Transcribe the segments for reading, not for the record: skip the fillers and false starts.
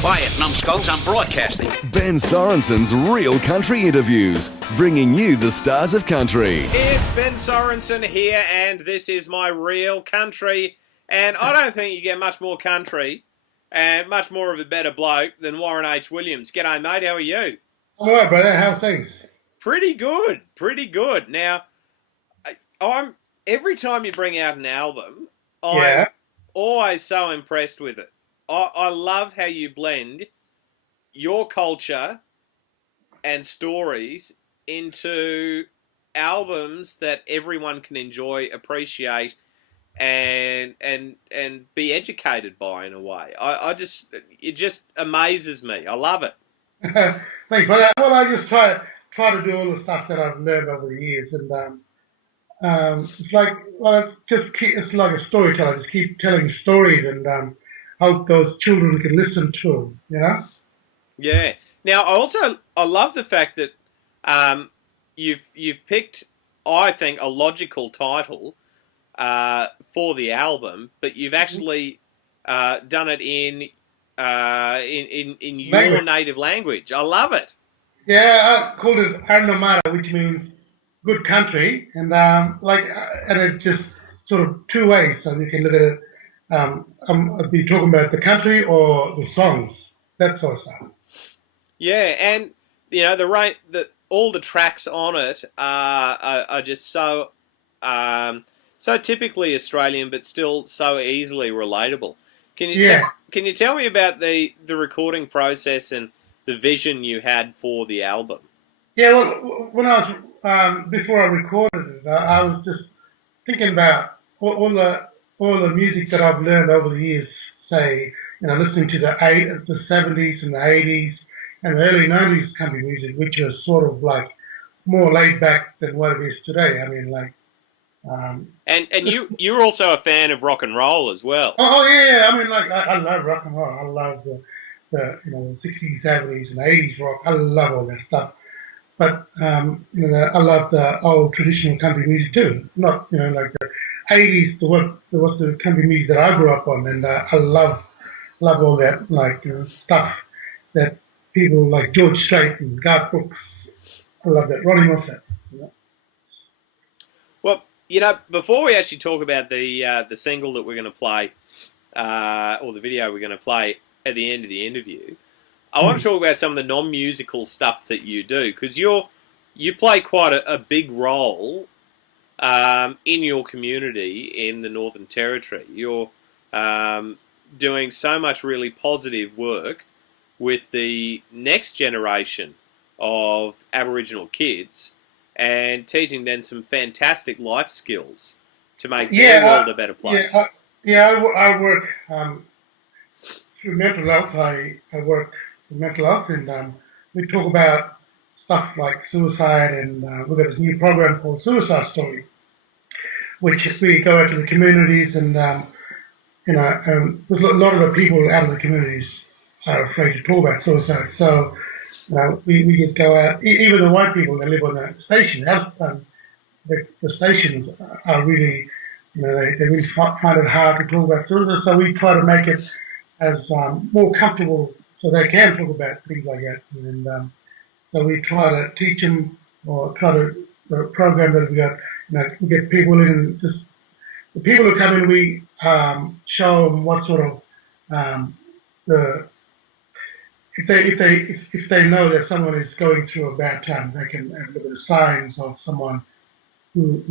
Quiet, numbskulls, I'm broadcasting. Ben Sorensen's Real Country Interviews, bringing you the stars of country. It's Ben Sorensen here, and this is my Real Country. And I don't think you get much more country and much more of a better bloke than Warren H. Williams. G'day, mate. How are you? All right, brother. How's things? Pretty good. Pretty good. Now, I'm every time you bring out an album, I'm always so impressed with it. I love how you blend your culture and stories into albums that everyone can enjoy, appreciate, and be educated by in a way. It just amazes me. I love it. Thanks, brother. Well, I just try to do all the stuff that I've learned over the years, and it's like it's like a storyteller. Just keep telling stories and hope those children can listen to them. You know? Yeah. Now, I love the fact that you've picked, I think, a logical title for the album, but you've actually done it in your native language. I love it. Yeah, I called it Hermannsburg, which means good country, and it's just sort of two ways. So you can look at it. I'll be talking about the country or the songs, that sort of stuff. Yeah, and you know all the tracks on it are just so typically Australian, but still so easily relatable. Can you tell me about the recording process and the vision you had for the album? Yeah, well, when I was before I recorded it, I was just thinking about all the music that I've learned over the years. Say, listening to the 70s and the 80s and the early 90s country music, which was sort of like more laid back than what it is today. I mean, like. And you're also a fan of rock and roll as well. Oh yeah. I mean, like I love rock and roll. I love the 60s, 70s, and 80s rock. I love all that stuff. But I love the old traditional country music too. Not like the 80s. Was the country music that I grew up on, and I love all that stuff that people like George Strait and Garth Brooks. I love that. Ronnie Milsap. Well, before we actually talk about the single that we're going to play, or the video we're going to play at the end of the interview, I want to talk about some of the non-musical stuff that you do, because you play quite a big role in your community in the Northern Territory. You're doing so much really positive work with the next generation of Aboriginal kids and teaching them some fantastic life skills to make their world a better place. I work through mental health. I work with mental health, and we talk about stuff like suicide, and we've got this new program called Suicide Story, which we go out to the communities, and there's a lot of the people out of the communities are afraid to talk about suicide. So we just go out. Even the white people that live on the station, the stations are really, they really find it hard to talk about suicide. So we try to make it as more comfortable so they can talk about things like that. And so we try to teach them, or try to the program that we got. We get people in. Just the people who come in, we show them what sort of if they know that someone is going through a bad time, they can look at the signs of someone who's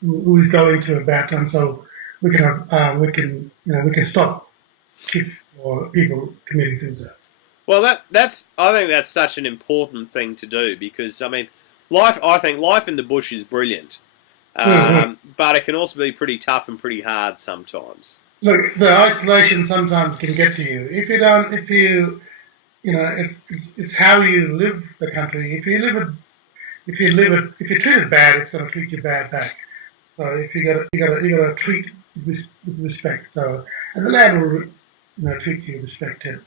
who is going through a bad time. So we can stop kids or people committing suicide. Well, I think that's such an important thing to do, because I think life in the bush is brilliant, but it can also be pretty tough and pretty hard sometimes. Look, the isolation sometimes can get to you. It's how you live the country. If you treat it bad, it's going to treat you bad back. So if you gotta treat with respect. So, and the land will treat you with respect too.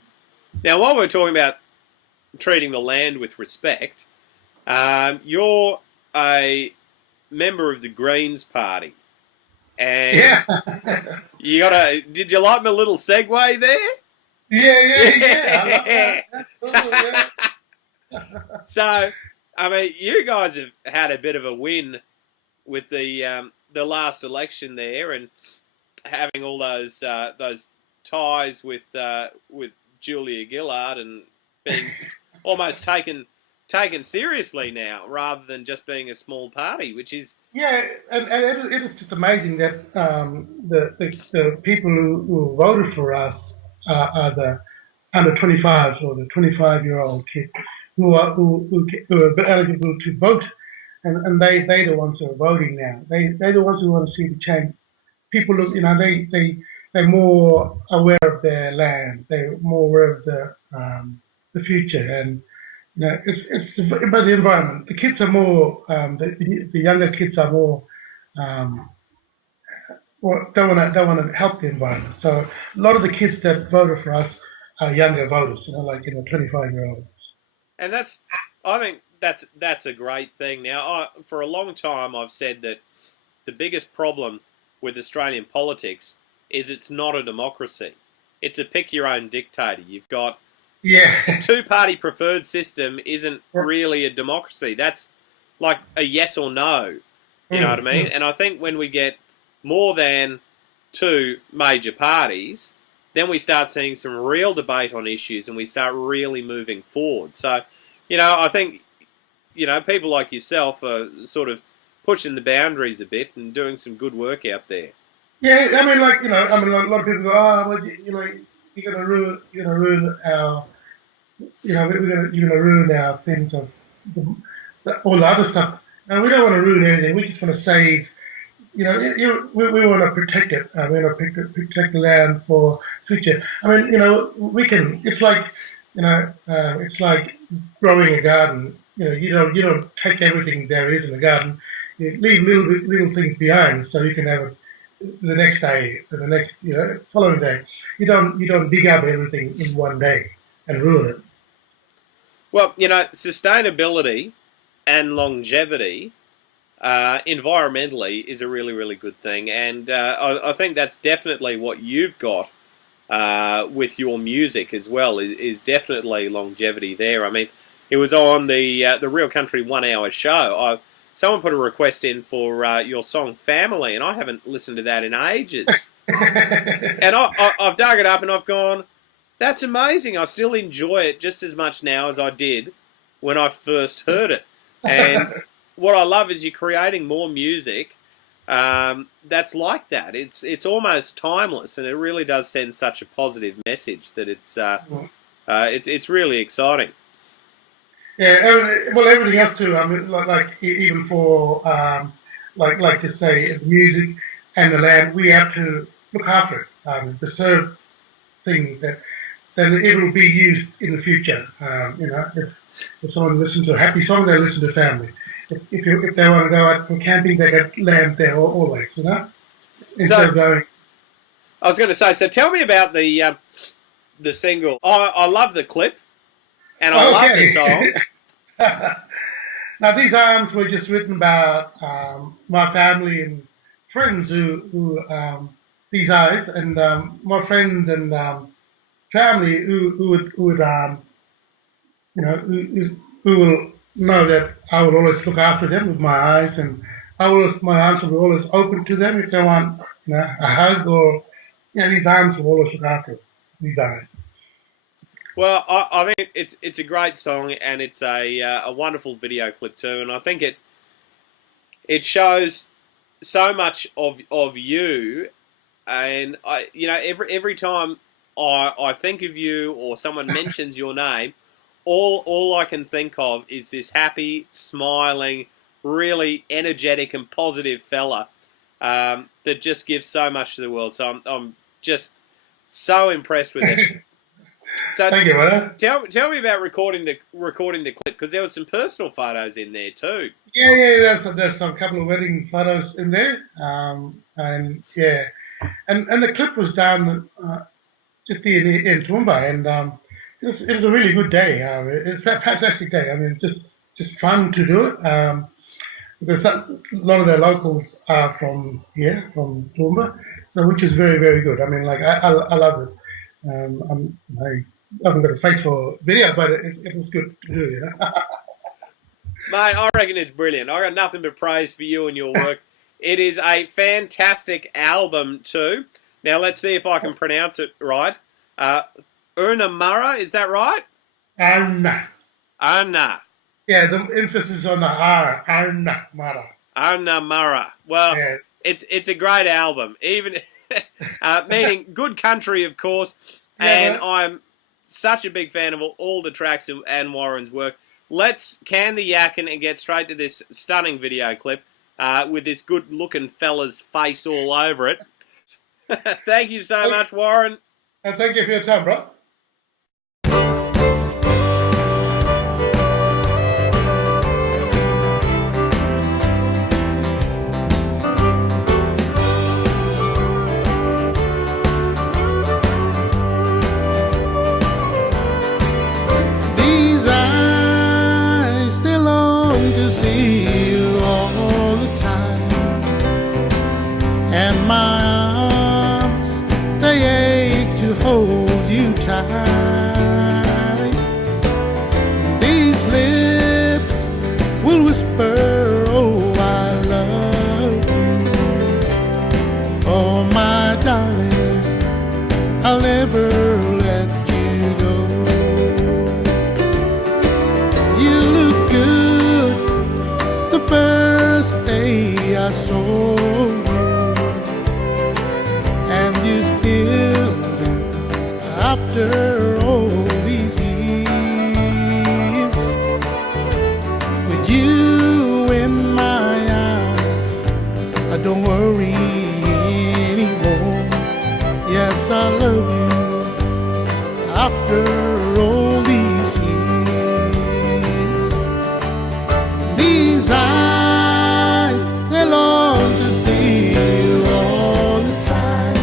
Now, while we're talking about treating the land with respect, you're a member of the Greens Party, and did you like my little segue there? Yeah. I love that. That's cool, yeah. So, I mean, you guys have had a bit of a win with the last election there, and having all those ties with Julia Gillard and being almost taken seriously now, rather than just being a small party, which is Yeah, and it is just amazing that the people who voted for us are the under 25s or the 25-year-old kids who are eligible to vote, and they the ones who are voting now. They the ones who want to see the change. People look, they're more aware of their land. They're more aware of the future, and it's about the environment. The kids are more, the younger kids are more, um, don't want to help the environment. So a lot of the kids that voted for us are younger voters, 25-year-olds. and I think that's a great thing. Now, for a long time, I've said that the biggest problem with Australian politics is it's not a democracy. It's a pick your own dictator. You've got Yeah, two-party preferred system isn't really a democracy. That's like a yes or no. You know what I mean? And I think when we get more than two major parties, then we start seeing some real debate on issues and we start really moving forward. So, I think, people like yourself are sort of pushing the boundaries a bit and doing some good work out there. yeah. I mean, a lot of people go, well, you're gonna ruin our, you're gonna ruin our things of all the other stuff. And we don't want to ruin anything. We just want to save. We want to protect it. We want to protect the land for future. I mean, we can. It's like, it's like growing a garden. You don't take everything there is in the garden. You leave little things behind so you can have it the next day, or the next, following day. You don't dig up everything in one day and ruin it. Well, sustainability and longevity, environmentally, is a really, really good thing. And I think that's definitely what you've got with your music as well, is definitely longevity there. I mean, it was on the Real Country 1 hour show. Someone put a request in for your song Family, and I haven't listened to that in ages. And I've dug it up and I've gone, that's amazing. I still enjoy it just as much now as I did when I first heard it. And what I love is you're creating more music that's like that. It's almost timeless, and it really does send such a positive message that it's really exciting. Yeah, well, everything else too. I mean, like even for like to say the music and the land, we have to look after it, preserve things that it will be used in the future. If someone listens to a happy song, they listen to family. If they want to go out for camping, they got land there always. Instead of going. I was going to say. So tell me about the single. I love the clip, and I love the song. Now these arms were just written about my family and friends who these eyes, and my friends and family who will know that I will always look after them with my eyes, and my arms will be always open to them if they want a hug, or these arms will always look after these eyes. Well, I think it's a great song, and it's a wonderful video clip too, and I think it shows so much of you, and every time I think of you or someone mentions your name, all I can think of is this happy, smiling, really energetic and positive fella that just gives so much to the world. So I'm just so impressed with it. So Thank you, man. Tell me about recording the clip, because there were some personal photos in there too. Yeah. There's some couple of wedding photos in there, and the clip was done just in Toowoomba, and it was a really good day. It's a fantastic day. I mean, just fun to do it. Because a lot of the locals are from here, from Toowoomba, so which is very, very good. I mean, I love it. I haven't got a face for video, but it was good to do, you know. Mate, I reckon it's brilliant. I got nothing but praise for you and your work. It is a fantastic album too. Now let's see if I can pronounce it right. Winanjjara, is that right? Anna. Anna. Yeah, the emphasis on the R. Anna Mara. Winanjjara. Well, Yeah. it's a great album. Even meaning good country, of course. Yeah. And I'm such a big fan of all the tracks and Warren's work. Let's can the yakking and get straight to this stunning video clip with this good-looking fella's face all over it. Thank you so much, Warren. And thank you for your time, bro. These eyes, they long to see you all the time, and my arms, they ache to hold you tight. These lips will whisper, oh, I love you. Oh, my darling, I'll never let you go. You look good the first day I saw you, and you still do after all these years. With you in my arms, I don't worry anymore. Yes, I love you after all these years. These eyes, they long to see you all the time,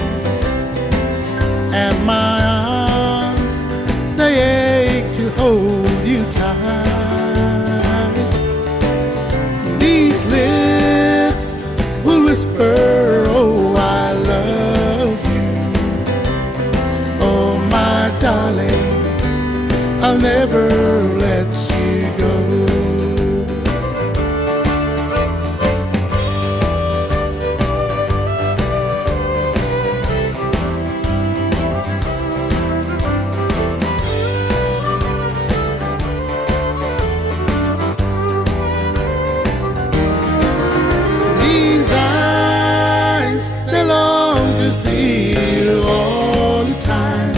and my arms, they ache to hold you tight. These lips will whisper, oh, I love you. Oh, my darling, I'll never let you go. These eyes, they long to see you all the time,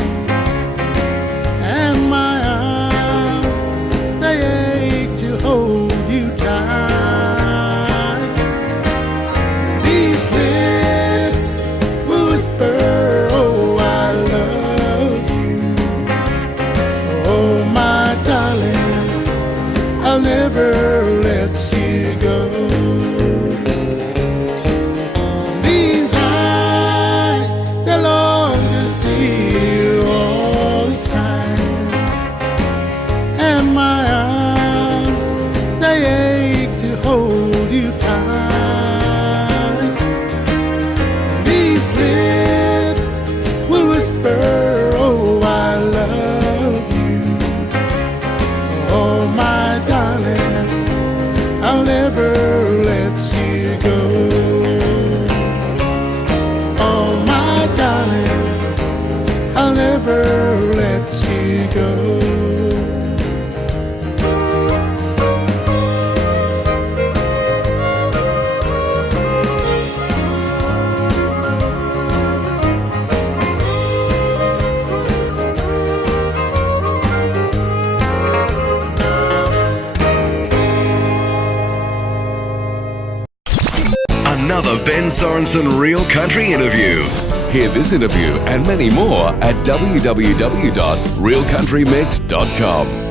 and my arms, they ache to hold you tight. These lips will whisper, oh, I love you. Oh, my darling, I'll never let you go. These eyes, they long to see you all the time, and my arms, they ache to hold you tight. These lips will whisper, oh, I love you. Oh, my darling, I'll never let you go. Oh, my darling, I'll never let you go. Another Ben Sorensen Real Country interview. Hear this interview and many more at www.realcountrymix.com.